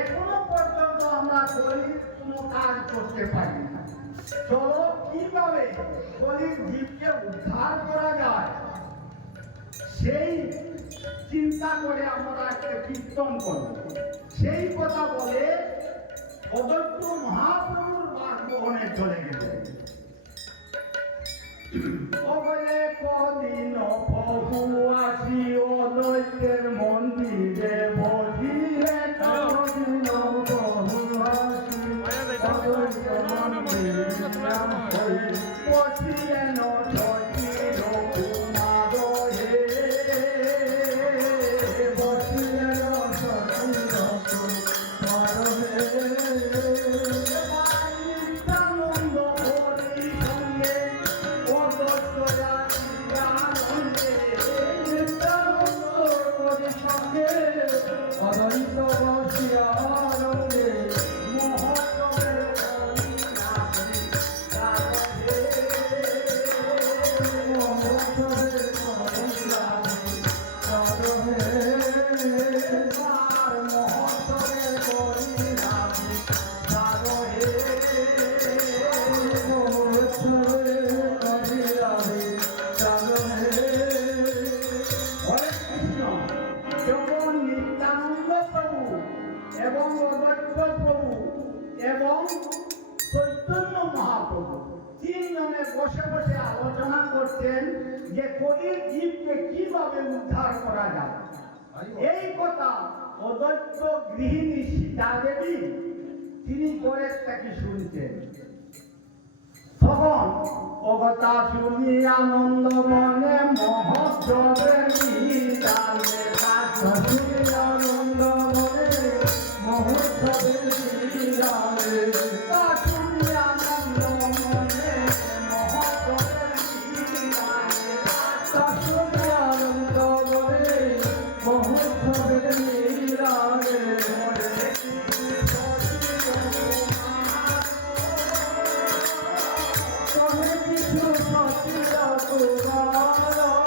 এখনো পর্যন্ত আমরা কলির কোনো কাজ করতে পারি না। চলো কি কলির জীবকে উদ্ধার করা যায়, সেই চিন্তা করে আমরা একটা কীর্তন করব। সেই কথা বলে অদ্বৈত মহাপ্রভুর বাসভবনে চলে গেলেন। বলে কদিন প্রভু আসি অদ্বৈতের মন্দিরে বসিয়ে, কদিন প্রভু আসি অদ্বৈত মন্দিরে বসিয়ে নটির কুমার হে, বসিয়ে নটির কুমার হে। নিত্যানন্দ হরি সঙ্গে অদ্বৈত আনন্দে, নিত্যানন্দ হরি সঙ্গে অদ্বৈত বসিয়া আনন্দে, মহোৎসবের এবং অদ্বৈত প্রভু এবং চৈতন্য মহাপ্রভু তিনজনে বসে বসে আলোচনা করছেন যে কলির জীবকে কিভাবে উদ্ধার করা যায়। এই কথা অদ্বৈত গৃহিণী সীতা দেবী তিনি পরের থেকে শুনছেন। তখন অবতা শুনি আনন্দ মনে মহোৎসবের বিদালে, শুনি আনন্দ মনে মহোৎসবের বিদালে, শুনি আনন্দ মনে মহোৎসবের বিদালে, শুনি আনন্দ মনে মহোৎসবের বিদালে। কিছু সচিরা তোমার